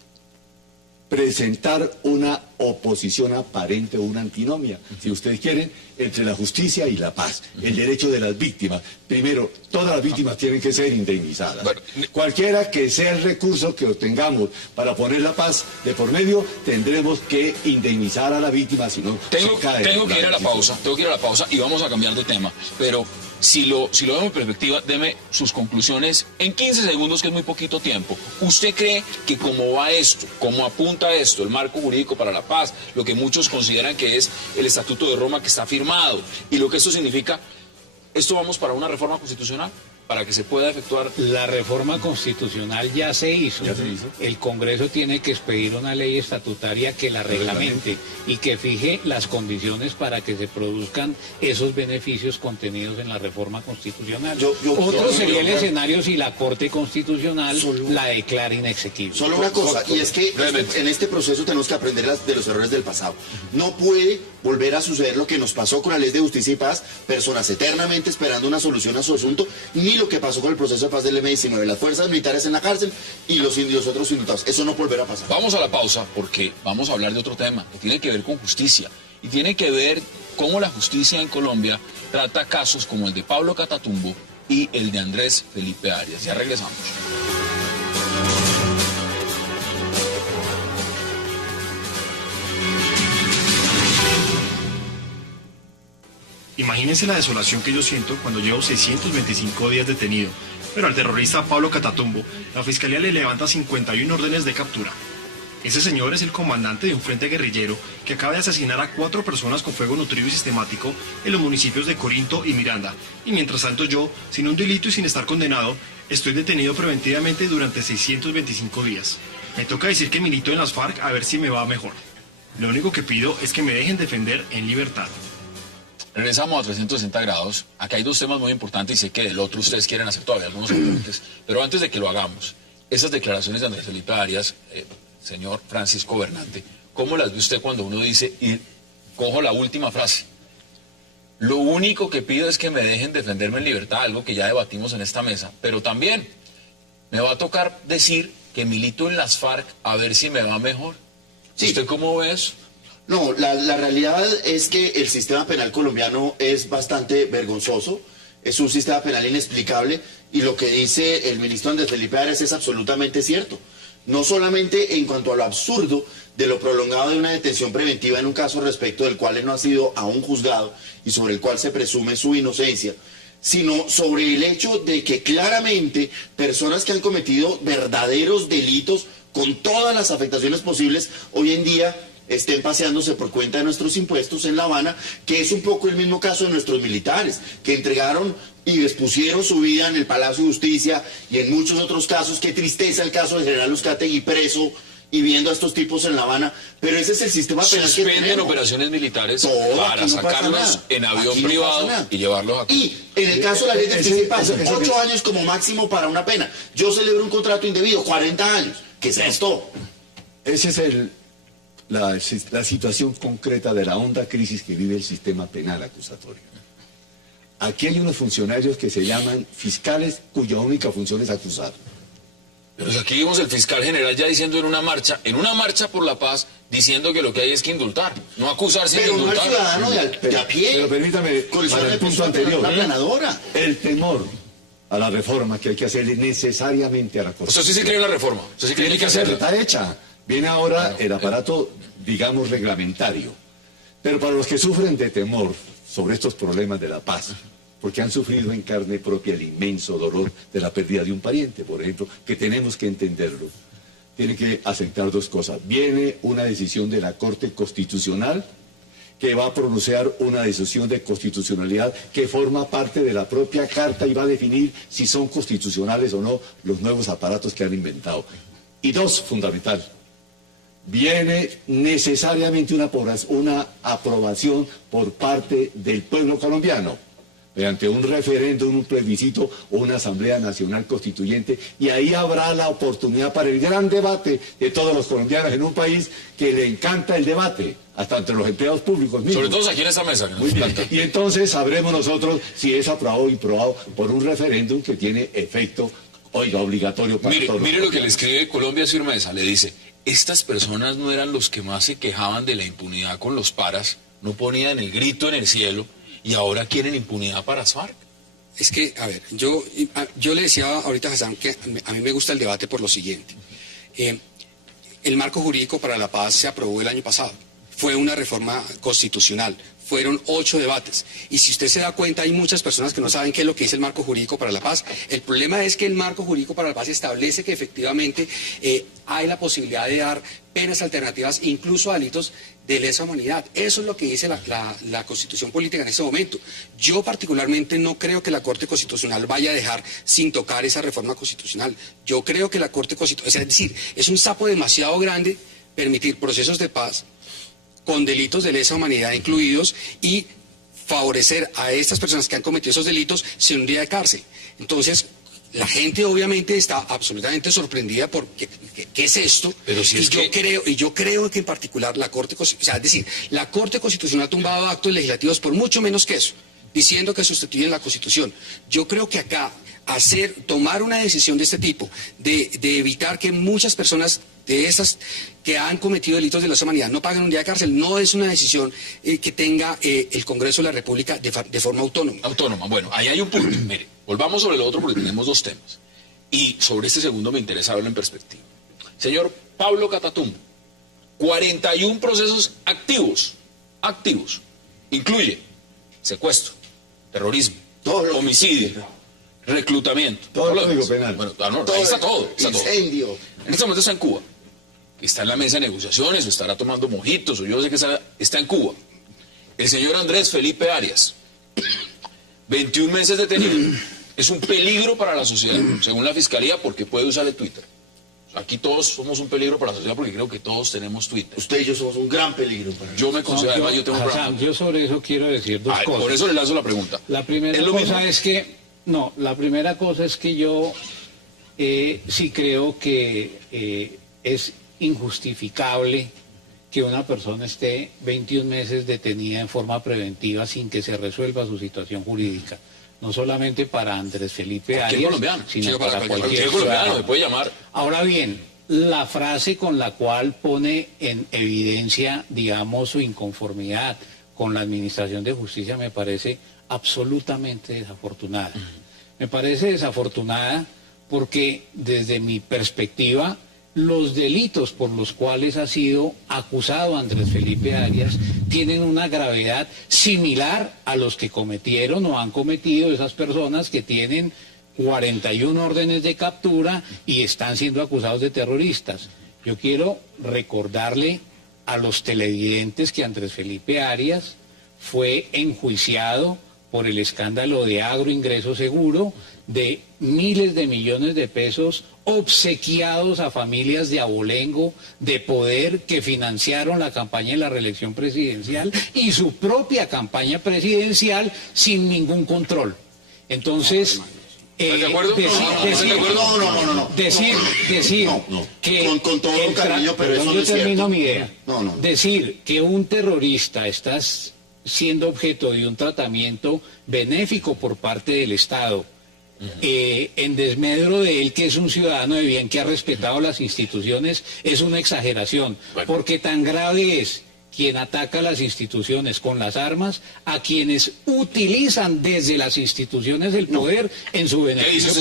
presentar una oposición aparente o una antinomia, si ustedes quieren, entre la justicia y la paz, el derecho de las víctimas. Primero, todas las víctimas tienen que ser indemnizadas. Bueno, Cualquiera que sea el recurso que obtengamos para poner la paz de por medio, tendremos que indemnizar a la víctima, si no Tengo se cae. que ir a la pausa y vamos a cambiar de tema, pero si lo vemos en perspectiva, deme sus conclusiones en 15 segundos, que es muy poquito tiempo. ¿Usted cree que como va esto, como apunta esto, el marco jurídico para la paz, lo que muchos consideran que es el Estatuto de Roma que está firmado, y lo que esto significa, esto vamos para una reforma constitucional? Para que se pueda efectuar. La reforma constitucional ya se hizo. El Congreso tiene que expedir una ley estatutaria que la reglamente y que fije las condiciones para que se produzcan esos beneficios contenidos en la reforma constitucional. Otro sería el escenario si la Corte Constitucional la declara inexequible. Solo una cosa, y es que en este proceso tenemos que aprender de los errores del pasado. No puede volver a suceder lo que nos pasó con la Ley de Justicia y Paz, personas eternamente esperando una solución a su asunto, ni lo que pasó con el proceso de paz del M-19, las fuerzas militares en la cárcel y los otros indultados. Eso no volverá a pasar. Vamos a la pausa porque vamos a hablar de otro tema que tiene que ver con justicia y tiene que ver cómo la justicia en Colombia trata casos como el de Pablo Catatumbo y el de Andrés Felipe Arias. Ya regresamos. Imagínense la desolación que yo siento cuando llevo 625 días detenido, pero al terrorista Pablo Catatumbo, la fiscalía le levanta 51 órdenes de captura. Ese señor es el comandante de un frente guerrillero que acaba de asesinar a 4 personas con fuego nutrido y sistemático en los municipios de Corinto y Miranda. Y mientras tanto yo, sin un delito y sin estar condenado, estoy detenido preventivamente durante 625 días. Me toca decir que milito en las FARC a ver si me va mejor. Lo único que pido es que me dejen defender en libertad. Regresamos a 360 grados. Acá hay dos temas muy importantes y sé que del otro ustedes quieren hacer todavía algunos apuntes. Pero antes de que lo hagamos, esas declaraciones de Andrés Felipe Arias, señor Francisco Bernante, ¿cómo las ve usted cuando uno dice, y cojo la última frase, lo único que pido es que me dejen defenderme en libertad, algo que ya debatimos en esta mesa, pero también me va a tocar decir que milito en las FARC a ver si me va mejor? Sí. ¿Usted cómo ve eso? No, la realidad es que el sistema penal colombiano es bastante vergonzoso, es un sistema penal inexplicable y lo que dice el ministro Andrés Felipe Arias es absolutamente cierto. No solamente en cuanto a lo absurdo de lo prolongado de una detención preventiva en un caso respecto del cual él no ha sido aún juzgado y sobre el cual se presume su inocencia, sino sobre el hecho de que claramente personas que han cometido verdaderos delitos con todas las afectaciones posibles hoy en día estén paseándose por cuenta de nuestros impuestos en La Habana, que es un poco el mismo caso de nuestros militares, que entregaron y expusieron su vida en el Palacio de Justicia y en muchos otros casos. Qué tristeza el caso del general Uzcategui preso y viendo a estos tipos en La Habana, pero ese es el sistema penal que Suspenden tenemos. operaciones militares Todo, para aquí no pasa sacarlos nada. en avión Aquí no privado pasa nada. y llevarlos a... Y en el caso de la ley de justicia pasa eso 8 años como máximo para una pena. Yo celebro un contrato indebido, 40 años, que se gastó. Esa es la situación concreta de la honda crisis que vive el sistema penal acusatorio. Aquí hay unos funcionarios que se llaman fiscales cuya única función es acusar. Pero si aquí vimos el fiscal general ya diciendo en una marcha por la paz, diciendo que lo que hay es que indultar, no acusar sin Pero no el indultar. ciudadano de a pie. Pero permítame, con para el punto anterior. anterior, La planadora. el temor a la reforma que hay que hacerle necesariamente a la Corte. Usted sí se cree en la reforma, usted sí cree que hay que hacerla. Está hecha. Viene ahora el aparato, digamos, reglamentario. Pero para los que sufren de temor sobre estos problemas de la paz, porque han sufrido en carne propia el inmenso dolor de la pérdida de un pariente, por ejemplo, que tenemos que entenderlo, tienen que aceptar dos cosas. Viene una decisión de la Corte Constitucional que va a pronunciar una decisión de constitucionalidad que forma parte de la propia Carta y va a definir si son constitucionales o no los nuevos aparatos que han inventado. Y dos, fundamental, viene necesariamente una aprobación por parte del pueblo colombiano, mediante un referéndum, un plebiscito o una asamblea nacional constituyente, y ahí habrá la oportunidad para el gran debate de todos los colombianos en un país que le encanta el debate, hasta entre los empleados públicos mismos. Sobre todo aquí en esta mesa. Que Muy nos bien. encanta. Y entonces sabremos nosotros si es aprobado o improbado por un referéndum que tiene efecto, obligatorio para todos. Mire lo que le escribe Colombia Firmeza, le dice, estas personas no eran los que más se quejaban de la impunidad con los paras, no ponían el grito en el cielo, y ahora quieren impunidad para las FARC. Es que, a ver, yo le decía ahorita a Hassan que a mí me gusta el debate por lo siguiente. El marco jurídico para la paz se aprobó el año pasado. Fue una reforma constitucional. Fueron 8 debates. Y si usted se da cuenta, hay muchas personas que no saben qué es lo que dice el marco jurídico para la paz. El problema es que el marco jurídico para la paz establece que efectivamente hay la posibilidad de dar penas alternativas, incluso a delitos de lesa humanidad. Eso es lo que dice la Constitución política en este momento. Yo particularmente no creo que la Corte Constitucional vaya a dejar sin tocar esa reforma constitucional. Yo creo que la Corte Constitucional, es decir, es un sapo demasiado grande permitir procesos de paz con delitos de lesa humanidad incluidos y favorecer a estas personas que han cometido esos delitos sin un día de cárcel. Entonces, la gente obviamente está absolutamente sorprendida por qué es esto. Pero si es yo creo que en particular la Corte Constitucional, es decir, la Corte Constitucional ha tumbado actos legislativos por mucho menos que eso, diciendo que sustituyen la Constitución. Yo creo que acá tomar una decisión de este tipo, de evitar que muchas personas de esas que han cometido delitos de lesa humanidad no paguen un día de cárcel, no es una decisión que tenga el Congreso de la República de forma autónoma. Autónoma, bueno, ahí hay un punto. Mire, volvamos sobre lo otro porque tenemos dos temas. Y sobre este segundo me interesa verlo en perspectiva. Señor Pablo Catatumbo, 41 procesos activos, incluye secuestro, terrorismo, homicidio, reclutamiento. Todo el Código Penal. Bueno, ahí está todo. Incendio. En este momento está en Cuba. Está en la mesa de negociaciones, o estará tomando mojitos, o yo sé que está en Cuba. El señor Andrés Felipe Arias, 21 meses detenido. Es un peligro para la sociedad, según la Fiscalía, porque puede usar el Twitter. Aquí todos somos un peligro para la sociedad porque creo que todos tenemos Twitter. Usted y yo somos un gran peligro para Yo me considero, además yo tengo un programa. Yo sobre eso quiero decir dos cosas. Por eso le lanzo la pregunta. La primera cosa es que, la primera cosa es que yo sí creo que es injustificable que una persona esté 21 meses detenida en forma preventiva sin que se resuelva su situación jurídica. No solamente para Andrés Felipe Arias, sino para cualquier colombiano, se puede llamar. Ahora bien, la frase con la cual pone en evidencia, digamos, su inconformidad con la Administración de Justicia me parece absolutamente desafortunada. Me parece desafortunada porque desde mi perspectiva los delitos por los cuales ha sido acusado Andrés Felipe Arias tienen una gravedad similar a los que cometieron o han cometido esas personas que tienen 41 órdenes de captura y están siendo acusados de terroristas. Yo quiero recordarle a los televidentes que Andrés Felipe Arias fue enjuiciado por el escándalo de agroingreso seguro de miles de millones de pesos obsequiados a familias de abolengo, de poder, que financiaron la campaña de la reelección presidencial y su propia campaña presidencial sin ningún control. Entonces, ¿estás de acuerdo? Decir que con todo cariño, pero eso no es cierto. Termino mi idea. Decir que un terrorista está siendo objeto de un tratamiento benéfico por parte del Estado, en desmedro de él, que es un ciudadano de bien, que ha respetado las instituciones, es una exageración, porque tan grave es quien ataca las instituciones con las armas a quienes utilizan desde las instituciones el poder en su beneficio.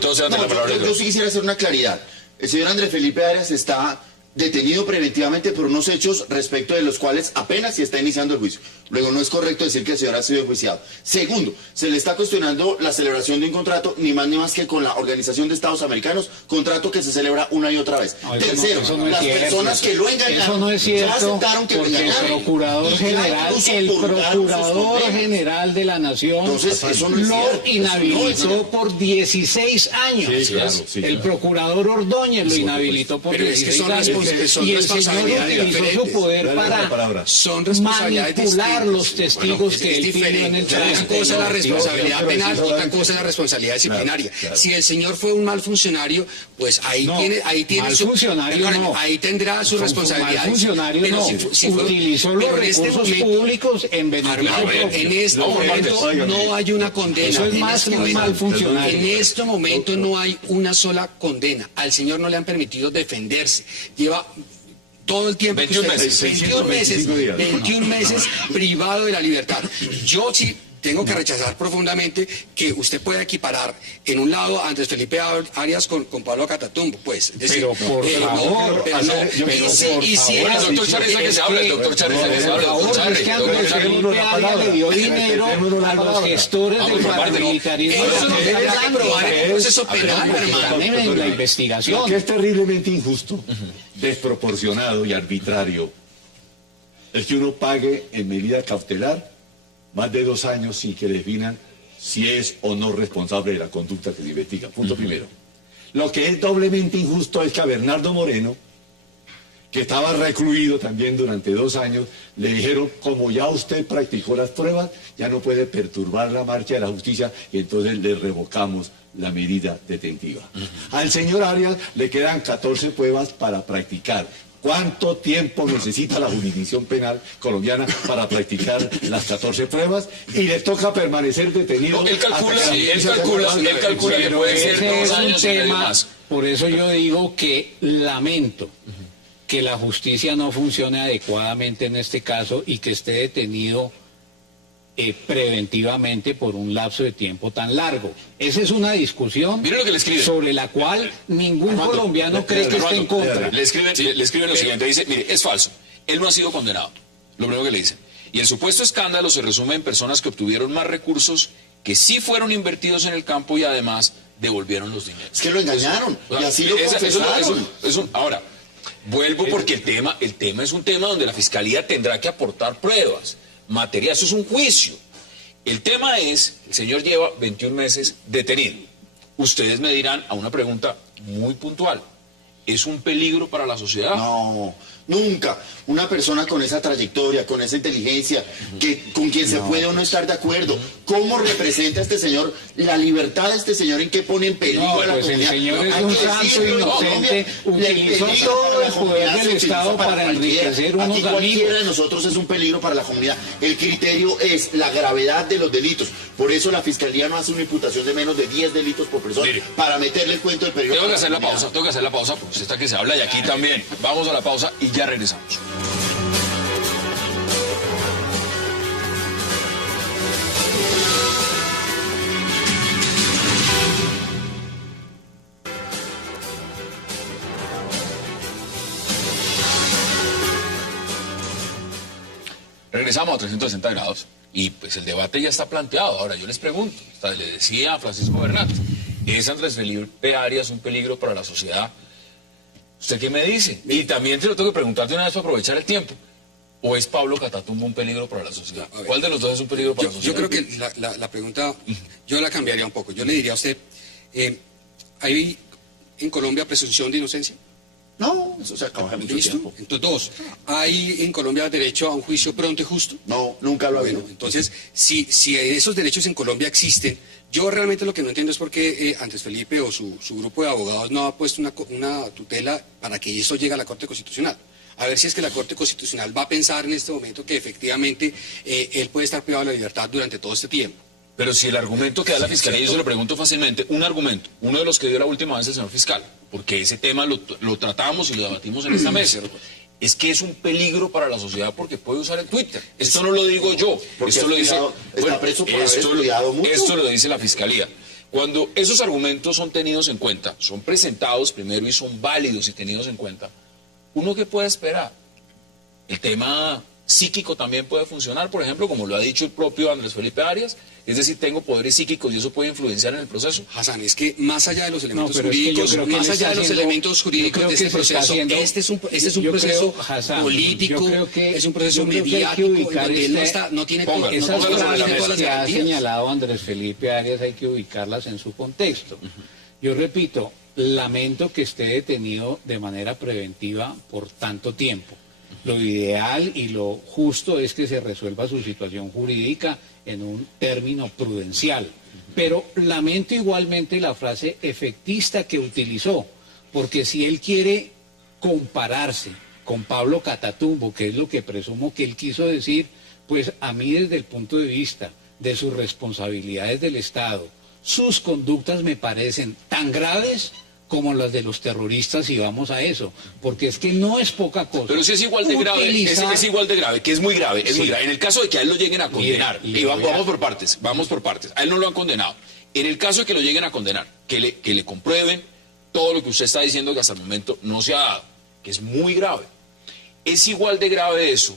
Yo sí quisiera hacer una claridad. El señor Andrés Felipe Arias está detenido preventivamente por unos hechos respecto de los cuales apenas se está iniciando el juicio. Luego, no es correcto decir que el señor ha sido enjuiciado. Segundo, se le está cuestionando la celebración de un contrato, ni más que con la Organización de Estados Americanos, contrato que se celebra una y otra vez. Tercero, las personas que lo engañaron ya aceptaron que lo engañaron. El procurador general de la Nación lo inhabilitó por 16 años. Sí, claro, el procurador Ordóñez lo inhabilitó por 16 años. Y el señor utilizó su poder para manipular los testigos que él pidió en el tribunal. Una cosa es la responsabilidad penal, otra cosa es la responsabilidad disciplinaria. Si el señor fue un mal funcionario, pues ahí tiene su funcionario, ahí tendrá su responsabilidad. Mal funcionario no, utilizó los recursos públicos en beneficio. En este momento no hay una condena. Eso es más que un mal funcionario. En este momento no hay una sola condena. Al señor no le han permitido defenderse. Lleva todo el tiempo 21 meses privado de la libertad. Yo sí tengo que rechazar profundamente que usted pueda equiparar en un lado a Andrés Felipe Arias con Pablo Catatumbo, pues. Es decir, pero por favor, el doctor Chávez que se habla, el doctor Chávez que se habla. Es que Andrés Felipe Arias le dio dinero a los gestores del paramilitarismo. Eso no debe aprobar el proceso penal, hermano. En la investigación. Lo que es terriblemente injusto, desproporcionado y arbitrario es que uno pague en medida cautelar más de 2 años sin que definan si es o no responsable de la conducta que se investiga. Punto primero. Lo que es doblemente injusto es que a Bernardo Moreno, que estaba recluido también durante 2 años, le dijeron, como ya usted practicó las pruebas, ya no puede perturbar la marcha de la justicia, y entonces le revocamos la medida detentiva. Al señor Arias le quedan 14 pruebas para practicar. ¿Cuánto tiempo necesita la jurisdicción penal colombiana para practicar las 14 pruebas? Y le toca permanecer detenido. Él calcula que puede ser 2 años y medio más. Por eso yo digo que lamento que la justicia no funcione adecuadamente en este caso y que esté detenido preventivamente por un lapso de tiempo tan largo. Esa es una discusión Mire lo que le escribe. sobre la cual ningún colombiano cree que esté en contra. Le escriben lo siguiente, dice, mire, es falso, él no ha sido condenado, lo primero que le dicen. Y el supuesto escándalo se resume en personas que obtuvieron más recursos que sí fueron invertidos en el campo y además devolvieron los dineros. Es que lo engañaron y así lo confesaron. Ahora, vuelvo porque el tema es un tema donde la Fiscalía tendrá que aportar pruebas, material, eso es un juicio. El tema es, el señor lleva 21 meses detenido. Ustedes me dirán a una pregunta muy puntual, ¿es un peligro para la sociedad? No, nunca. Una persona con esa trayectoria, con esa inteligencia, con quien se puede o no estar de acuerdo. ¿Cómo representa este señor la libertad de este señor? ¿En qué pone en peligro a la Pues el comunidad? señor es Hay un que santo decirlo, inocente, Colombia, utilizó el peligro todo para la el poder comunidad del se utiliza Estado para cualquiera. enriquecer unos Aquí cualquiera amigos. de nosotros es un peligro para la comunidad. El criterio es la gravedad de los delitos. Por eso la Fiscalía no hace una imputación de menos de 10 delitos por persona. Mire, para meterle el cuento del peligro. Tengo que para hacer la comunidad. pausa, porque usted está que se habla y aquí también. Vamos a la pausa y ya regresamos. Regresamos a 360 grados y pues el debate ya está planteado. Ahora yo les pregunto, le decía a Francisco Bernat, ¿es Andrés Felipe Arias un peligro para la sociedad? ¿Usted qué me dice? Y también te lo tengo que preguntar de una vez para aprovechar el tiempo. ¿O es Pablo Catatumbo un peligro para la sociedad? ¿Cuál de los dos es un peligro para la sociedad? Yo creo que la pregunta, yo la cambiaría un poco. Yo le diría a usted, ¿hay en Colombia presunción de inocencia? No, eso se acaba hace mucho ¿Listo? tiempo. Entonces, dos, ¿hay en Colombia derecho a un juicio pronto y justo? No, nunca lo ha habido. Bueno, entonces, si esos derechos en Colombia existen, yo realmente lo que no entiendo es por qué Andrés Felipe o su grupo de abogados no ha puesto una tutela para que eso llegue a la Corte Constitucional. A ver si es que la Corte Constitucional va a pensar en este momento que efectivamente él puede estar privado de la libertad durante todo este tiempo. Pero si el argumento que da la Fiscalía, yo se lo pregunto fácilmente, un argumento, uno de los que dio la última vez el señor fiscal, porque ese tema lo tratamos y lo debatimos en esta mesa, es que es un peligro para la sociedad porque puede usar el Twitter. Esto no lo digo yo, Porque esto lo dice, está preso por haber estudiado mucho. esto lo dice la Fiscalía. Cuando esos argumentos son tenidos en cuenta, son presentados primero y son válidos y tenidos en cuenta, ¿uno qué puede esperar? El tema psíquico también puede funcionar, por ejemplo, como lo ha dicho el propio Andrés Felipe Arias, es decir, tengo poderes psíquicos y eso puede influenciar en el proceso. Hassan, es que más allá de los elementos pero es que yo jurídicos, creo que más él allá de está los haciendo- elementos jurídicos yo de creo este que se está proceso, haciendo- este es un yo proceso creo, Hassan, político, yo creo que- es un proceso yo creo que hay que mediático, ubicar donde él este- no tiene Ponga, todo- Esas no tiene sobre la frases todas las que ha garantías. señalado Andrés Felipe Arias hay que ubicarlas en su contexto. Yo repito, lamento que esté detenido de manera preventiva por tanto tiempo. Lo ideal y lo justo es que se resuelva su situación jurídica en un término prudencial. Pero lamento igualmente la frase efectista que utilizó, porque si él quiere compararse con Pablo Catatumbo, que es lo que presumo que él quiso decir, pues a mí desde el punto de vista de sus responsabilidades del Estado, sus conductas me parecen tan graves como las de los terroristas, y vamos a eso, porque es que no es poca cosa. Pero si es igual de grave, es igual de grave, que es muy grave, es muy grave. En el caso de que a él lo lleguen a condenar, y vamos por partes, a él no lo han condenado. En el caso de que lo lleguen a condenar, que le comprueben todo lo que usted está diciendo que hasta el momento no se ha dado, que es muy grave. Es igual de grave eso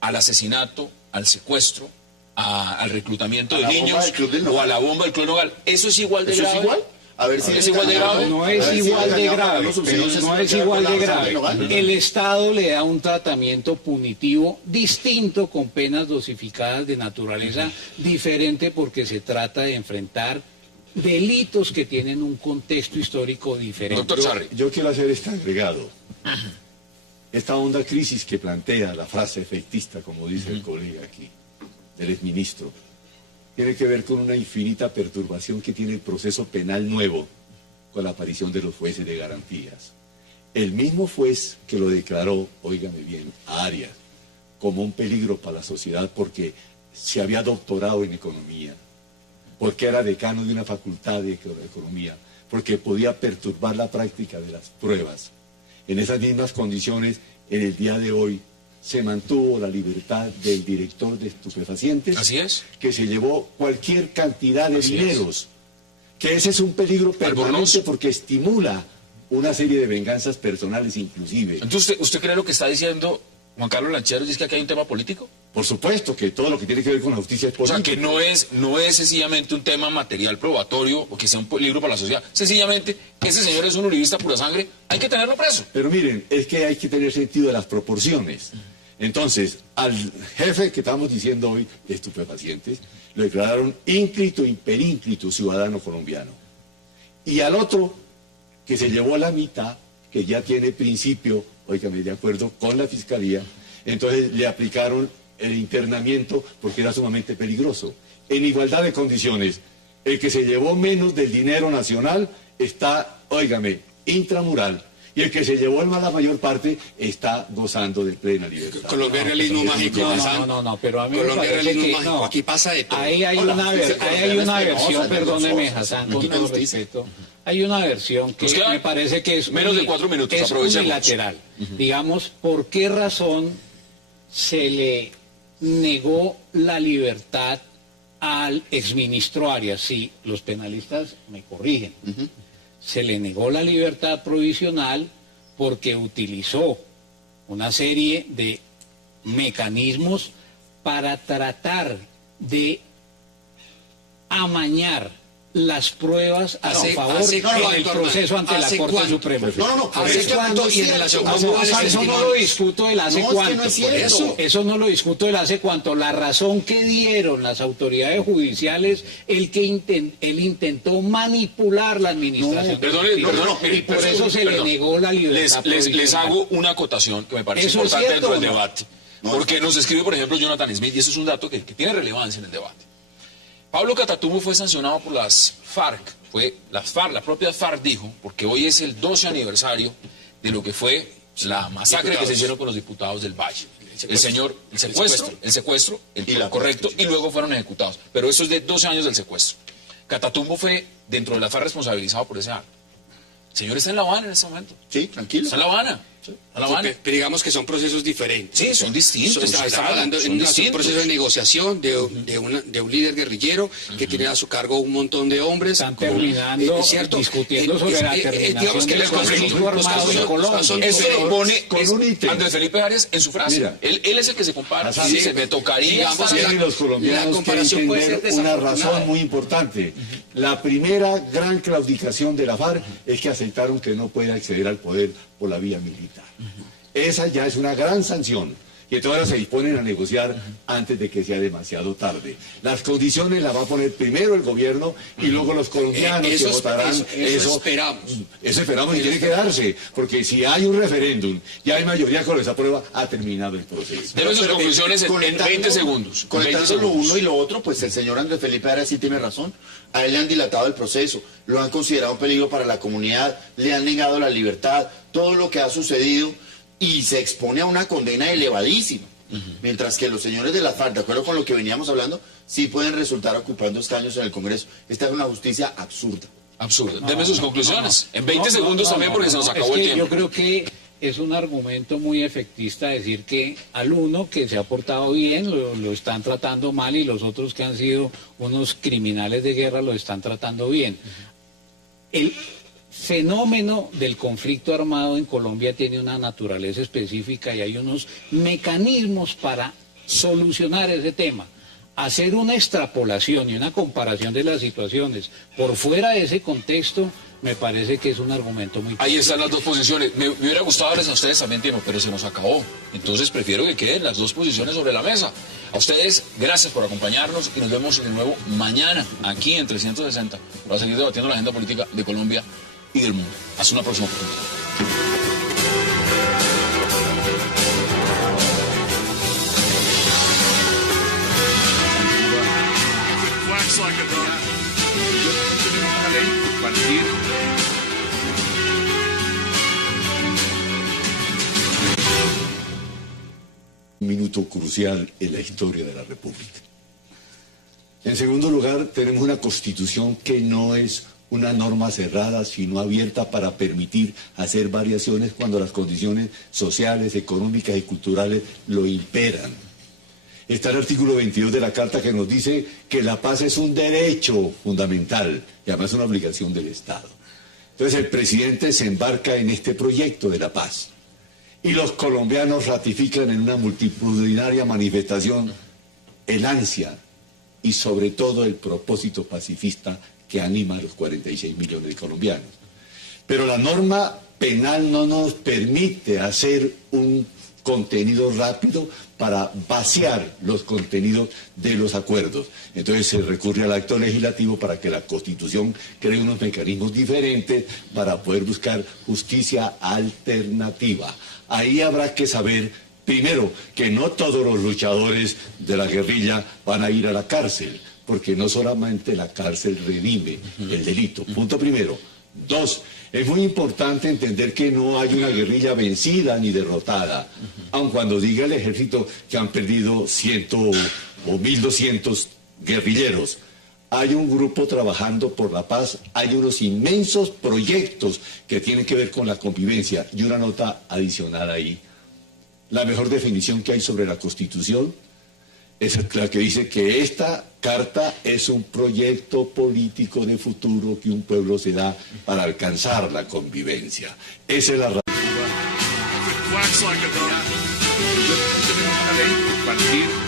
al asesinato, al secuestro, al reclutamiento de niños o a la bomba del Club Nogal. ¿Eso es igual de ¿Eso grave? es igual? A ver si ¿Es igual de grave? No es igual de grave, pero no es igual de grave. El Estado le da un tratamiento punitivo distinto con penas dosificadas de naturaleza diferente porque se trata de enfrentar delitos que tienen un contexto histórico diferente. Doctor Sarri. Yo quiero hacer este agregado. Esta honda crisis que plantea la frase efectista, como dice el colega aquí, del exministro, tiene que ver con una infinita perturbación que tiene el proceso penal nuevo con la aparición de los jueces de garantías. El mismo juez que lo declaró, óigame bien, a Arias, como un peligro para la sociedad porque se había doctorado en economía, porque era decano de una facultad de economía, porque podía perturbar la práctica de las pruebas. En esas mismas condiciones, en el día de hoy, se mantuvo la libertad del director de estupefacientes. Así es. Que se llevó cualquier cantidad de dineros. Que ese es un peligro permanente Albornoz. porque estimula una serie de venganzas personales inclusive. Entonces, ¿usted cree lo que está diciendo Juan Carlos Lancheros? ¿Es que aquí hay un tema político? Por supuesto que todo lo que tiene que ver con la justicia es O político. sea, que no es sencillamente un tema material probatorio o que sea un peligro para la sociedad. Sencillamente, que ese señor es un uribista pura sangre, hay que tenerlo preso. Pero miren, es que hay que tener sentido de las proporciones. Entonces, al jefe que estamos diciendo hoy de estupefacientes, lo declararon ínclito, imperínclito ciudadano colombiano. Y al otro, que se llevó la mitad, que ya tiene principio, óigame, de acuerdo con la fiscalía, entonces le aplicaron el internamiento porque era sumamente peligroso. En igualdad de condiciones, el que se llevó menos del dinero nacional está, óigame, intramural. Y el que se llevó la mayor parte está gozando de plena libertad. Colombia es realismo mágico. No, pero a mí me Colombia es parece realismo que mágico. no. Aquí pasa de todo. Ahí hay Hola, una, sí, ahí hay una penosa, versión, perdóneme, vergonzosa. Hassan, Aquí con no hay todo justicia. respeto. Hay una versión que Nos quedan me parece que es menos de 4 minutos, es aprovechemos. unilateral. Digamos, ¿por qué razón se le negó la libertad al exministro Arias? Si los penalistas me corrigen. Se le negó la libertad provisional porque utilizó una serie de mecanismos para tratar de amañar las pruebas a su favor en el proceso ante la Corte Suprema. No, ¿Hace cuánto? Y en relación con Eso no lo discuto del hace No, es que cuánto. no es por cierto. eso no lo discuto del hace cuánto. La razón que dieron las autoridades judiciales, él intentó manipular la administración. Perdone, y por eso se le negó la libertad les provisional. hago una acotación que me parece ¿Eso es importante cierto dentro del o no? debate. Porque nos escribe, por ejemplo, Jonathan Smith, y eso es un dato que tiene relevancia en el debate. Pablo Catatumbo fue sancionado por las FARC. La propia FARC dijo, porque hoy es el 12 aniversario de lo que fue la masacre que se hicieron con los diputados del Valle. El secuestro, correcto, y luego fueron ejecutados. Pero eso es de 12 años del secuestro. Catatumbo fue, dentro de la FARC, responsabilizado por ese acto. El señor está en La Habana en este momento. Sí, tranquilo. Está en La Habana. Está en La Habana. Pero digamos que son procesos diferentes. Sí, son distintos. Estamos hablando son de un distintos. proceso de negociación de un líder guerrillero que tiene a su cargo un montón de hombres. Están terminando, ¿cierto? discutiendo sobre la terminación digamos que del conflicto armado en Colombia. Eso lo pone con un ítem. Andrés Felipe Arias en su frase. Mira. Él es el que se compara. Hassan, Y dice, me tocaría digamos estar que Tienen los colombianos la que comparación puede ser entender una desafortunada. razón muy importante. La primera gran claudicación de la FARC es que aceptaron que no puede acceder al poder por la vía militar. Esa ya es una gran sanción. Y entonces ahora se disponen a negociar antes de que sea demasiado tarde. Las condiciones las va a poner primero el gobierno y luego los colombianos Eso que votarán eso esperamos. Eso esperamos y tiene que darse, porque si hay un referéndum y hay mayoría con esa prueba, ha terminado el proceso. Debe sus conclusiones en 20 segundos. Conectando lo uno y lo otro, pues el señor Andrés Felipe Arias sí tiene razón. A él le han dilatado el proceso, lo han considerado un peligro para la comunidad, le han negado la libertad, todo lo que ha sucedido, y se expone a una condena elevadísima. Mientras que los señores de la FARC, de acuerdo con lo que veníamos hablando, sí pueden resultar ocupando escaños en el Congreso. Esta es una justicia absurda. Absurdo. Deme sus conclusiones. En 20 segundos también, porque se nos acabó Es el que tiempo. yo creo que es un argumento muy efectista decir que al uno que se ha portado bien lo están tratando mal y los otros que han sido unos criminales de guerra lo están tratando bien. El fenómeno del conflicto armado en Colombia tiene una naturaleza específica y hay unos mecanismos para solucionar ese tema. Hacer una extrapolación y una comparación de las situaciones por fuera de ese contexto me parece que es un argumento muy... Ahí están las dos posiciones. Me hubiera gustado darles a ustedes también tiempo, pero se nos acabó. Entonces prefiero que queden las dos posiciones sobre la mesa. A ustedes, gracias por acompañarnos y nos vemos de nuevo mañana aquí en 360 para seguir debatiendo la agenda política de Colombia y del mundo. Hasta una próxima oportunidad. Quacks like a dog. Tenemos una ley infantil. Un minuto crucial en la historia de la República. En segundo lugar, tenemos una constitución que no es una norma cerrada, sino abierta para permitir hacer variaciones cuando las condiciones sociales, económicas y culturales lo imperan. Está el artículo 22 de la Carta que nos dice que la paz es un derecho fundamental y además una obligación del Estado. Entonces el presidente se embarca en este proyecto de la paz y los colombianos ratifican en una multitudinaria manifestación el ansia y sobre todo el propósito pacifista que anima a los 46 millones de colombianos. Pero la norma penal no nos permite hacer un contenido rápido para vaciar los contenidos de los acuerdos. Entonces se recurre al acto legislativo para que la Constitución cree unos mecanismos diferentes para poder buscar justicia alternativa. Ahí habrá que saber, primero, que no todos los luchadores de la guerrilla van a ir a la cárcel, porque no solamente la cárcel redime el delito. Punto primero. Dos, es muy importante entender que no hay una guerrilla vencida ni derrotada, aun cuando diga el ejército que han perdido 100 o 1.200 guerrilleros. Hay un grupo trabajando por la paz, hay unos inmensos proyectos que tienen que ver con la convivencia. Y una nota adicional ahí. La mejor definición que hay sobre la Constitución es la que dice que esta carta es un proyecto político de futuro que un pueblo se da para alcanzar la convivencia. Esa es la razón. Wax like a dog. Tenemos una ley infantil.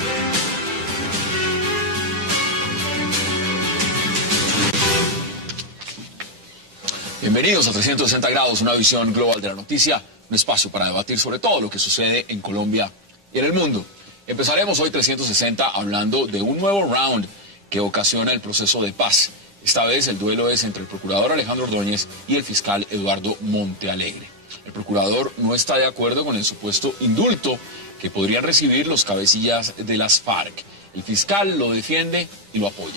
Bienvenidos a 360 grados, una visión global de la noticia, un espacio para debatir sobre todo lo que sucede en Colombia y en el mundo. Empezaremos hoy 360 hablando de un nuevo round que ocasiona el proceso de paz. Esta vez el duelo es entre el procurador Alejandro Ordóñez y el fiscal Eduardo Montealegre. El procurador no está de acuerdo con el supuesto indulto que podrían recibir los cabecillas de las FARC. El fiscal lo defiende y lo apoya.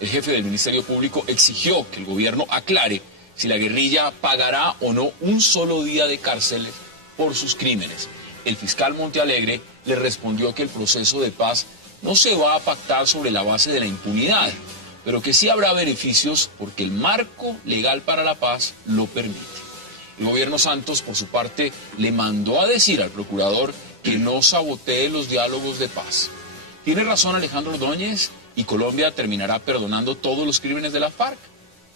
El jefe del Ministerio Público exigió que el gobierno aclare si la guerrilla pagará o no un solo día de cárcel por sus crímenes. El fiscal Montealegre le respondió que el proceso de paz no se va a pactar sobre la base de la impunidad, pero que sí habrá beneficios porque el marco legal para la paz lo permite. El gobierno Santos, por su parte, le mandó a decir al procurador que no sabotee los diálogos de paz. ¿Tiene razón Alejandro Ordóñez y Colombia terminará perdonando todos los crímenes de la FARC?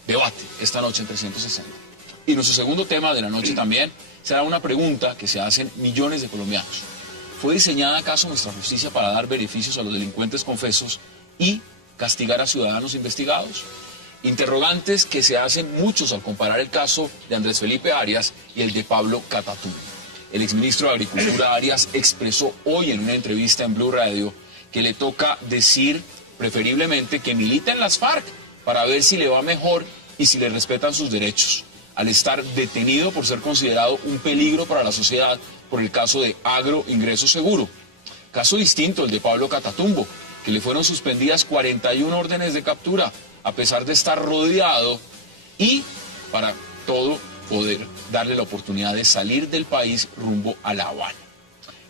Debate esta noche en 360. Y nuestro segundo tema de la noche también será una pregunta que se hacen millones de colombianos. ¿Fue diseñada acaso nuestra justicia para dar beneficios a los delincuentes confesos y castigar a ciudadanos investigados? Interrogantes que se hacen muchos al comparar el caso de Andrés Felipe Arias y el de Pablo Catatumbo. El exministro de Agricultura Arias expresó hoy en una entrevista en Blue Radio que le toca decir preferiblemente que milita en las FARC para ver si le va mejor y si le respetan sus derechos, al estar detenido por ser considerado un peligro para la sociedad por el caso de Agro Ingreso Seguro. Caso distinto el de Pablo Catatumbo, que le fueron suspendidas 41 órdenes de captura, a pesar de estar rodeado y para todo poder darle la oportunidad de salir del país rumbo a La Habana.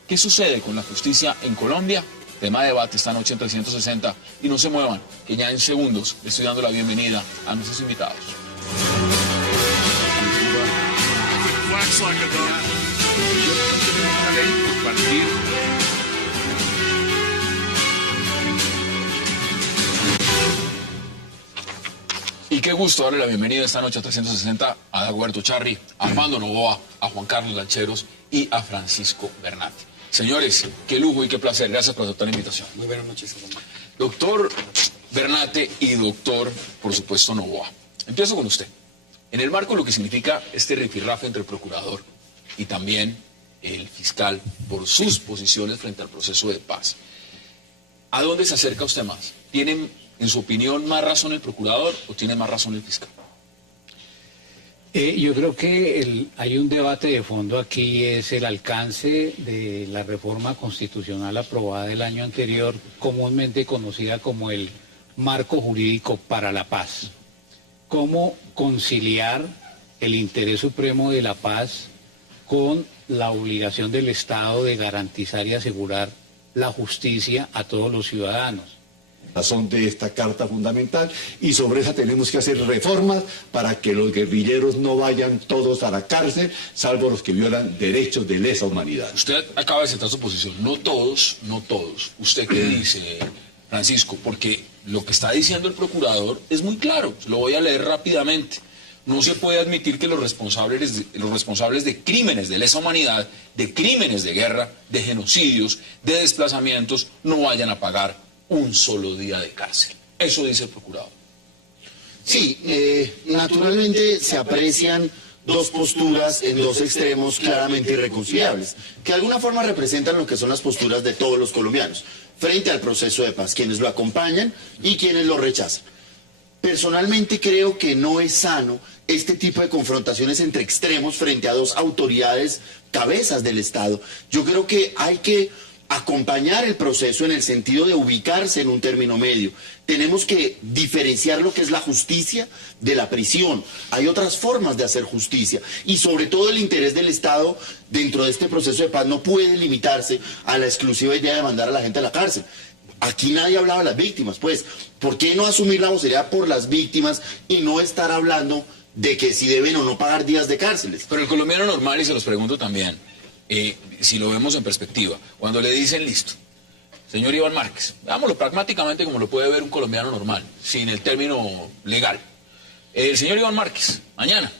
¿Qué sucede con la justicia en Colombia? Tema de debate esta noche en 360. Y no se muevan, que ya en segundos le estoy dando la bienvenida a nuestros invitados. Wax like a dog. Tenemos una ley infantil. Y qué gusto darle la bienvenida esta noche a 360 a Dagoberto Charri, a Armando Novoa, a Juan Carlos Lancheros y a Francisco Bernate. Señores, qué lujo y qué placer. Gracias por aceptar la invitación. Muy buenas noches. Doctor Bernate y doctor, por supuesto, Novoa. Empiezo con usted. En el marco de lo que significa este rifirrafe entre el procurador y también el fiscal por sus posiciones frente al proceso de paz, ¿a dónde se acerca usted más? ¿Tiene, en su opinión, más razón el procurador o tiene más razón el fiscal? Yo creo que hay un debate de fondo aquí, es el alcance de la reforma constitucional aprobada el año anterior, comúnmente conocida como el marco jurídico para la paz. Cómo conciliar el interés supremo de la paz con la obligación del Estado de garantizar y asegurar la justicia a todos los ciudadanos. razón de esta Carta Fundamental, y sobre esa tenemos que hacer reformas para que los guerrilleros no vayan todos a la cárcel, salvo los que violan derechos de lesa humanidad. Usted acaba de citar su posición. No todos, no todos. ¿Usted qué dice, Francisco? Porque lo que está diciendo el procurador es muy claro. Lo voy a leer rápidamente. No se puede admitir que los responsables de crímenes de lesa humanidad, de crímenes de guerra, de genocidios, de desplazamientos, no vayan a pagar un solo día de cárcel. Eso dice el procurador. Sí, naturalmente se aprecian dos posturas en dos extremos claramente irreconciliables, que de alguna forma representan lo que son las posturas de todos los colombianos, frente al proceso de paz, quienes lo acompañan y quienes lo rechazan. Personalmente creo que no es sano este tipo de confrontaciones entre extremos frente a dos autoridades cabezas del Estado. Yo creo que hay que acompañar el proceso en el sentido de ubicarse en un término medio. Tenemos que diferenciar lo que es la justicia de la prisión. Hay otras formas de hacer justicia y sobre todo el interés del Estado dentro de este proceso de paz no puede limitarse a la exclusiva idea de mandar a la gente a la cárcel. Aquí nadie hablaba de las víctimas, pues, ¿por qué no asumir la vocería por las víctimas y no estar hablando de que si deben o no pagar días de cárceles? Pero el colombiano normal, y se los pregunto también, si lo vemos en perspectiva, cuando le dicen listo, señor Iván Márquez, veámoslo pragmáticamente como lo puede ver un colombiano normal, sin el término legal. El señor Iván Márquez, mañana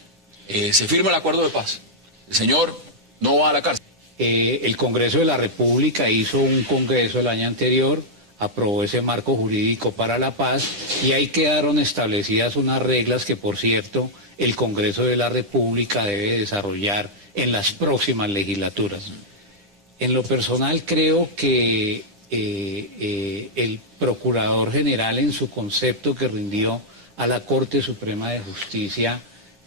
se firma el acuerdo de paz. El señor no va a la cárcel. El Congreso de la República hizo un congreso el año anterior, aprobó ese marco jurídico para la paz y ahí quedaron establecidas unas reglas que, por cierto, el Congreso de la República debe desarrollar en las próximas legislaturas. En lo personal creo que el Procurador General, en su concepto que rindió a la Corte Suprema de Justicia,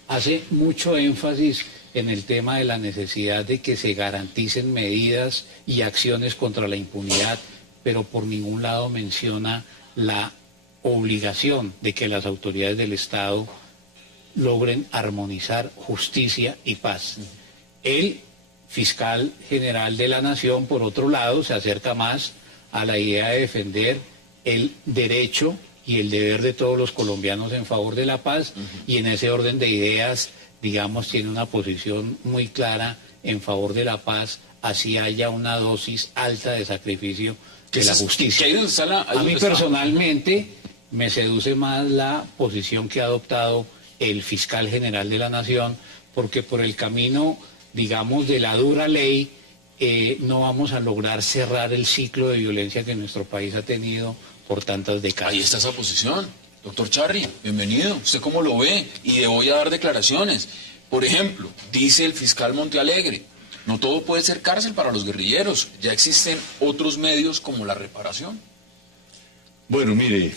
hace mucho énfasis en el tema de la necesidad de que se garanticen medidas y acciones contra la impunidad, pero por ningún lado menciona la obligación de que las autoridades del Estado logren armonizar justicia y paz. El fiscal general de la Nación, por otro lado, se acerca más a la idea de defender el derecho y el deber de todos los colombianos en favor de la paz, y en ese orden de ideas, digamos, tiene una posición muy clara en favor de la paz, así haya una dosis alta de sacrificio de la justicia. A mí personalmente me seduce más la posición que ha adoptado el fiscal general de la Nación, porque por el camino, digamos, de la dura ley, no vamos a lograr cerrar el ciclo de violencia que nuestro país ha tenido por tantas décadas. Ahí está esa posición. Doctor Charri, bienvenido. ¿Usted cómo lo ve? Y le voy a dar declaraciones. Por ejemplo, dice el fiscal Montealegre, no todo puede ser cárcel para los guerrilleros. Ya existen otros medios como la reparación. Bueno, mire,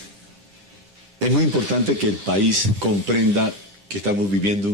es muy importante que el país comprenda que estamos viviendo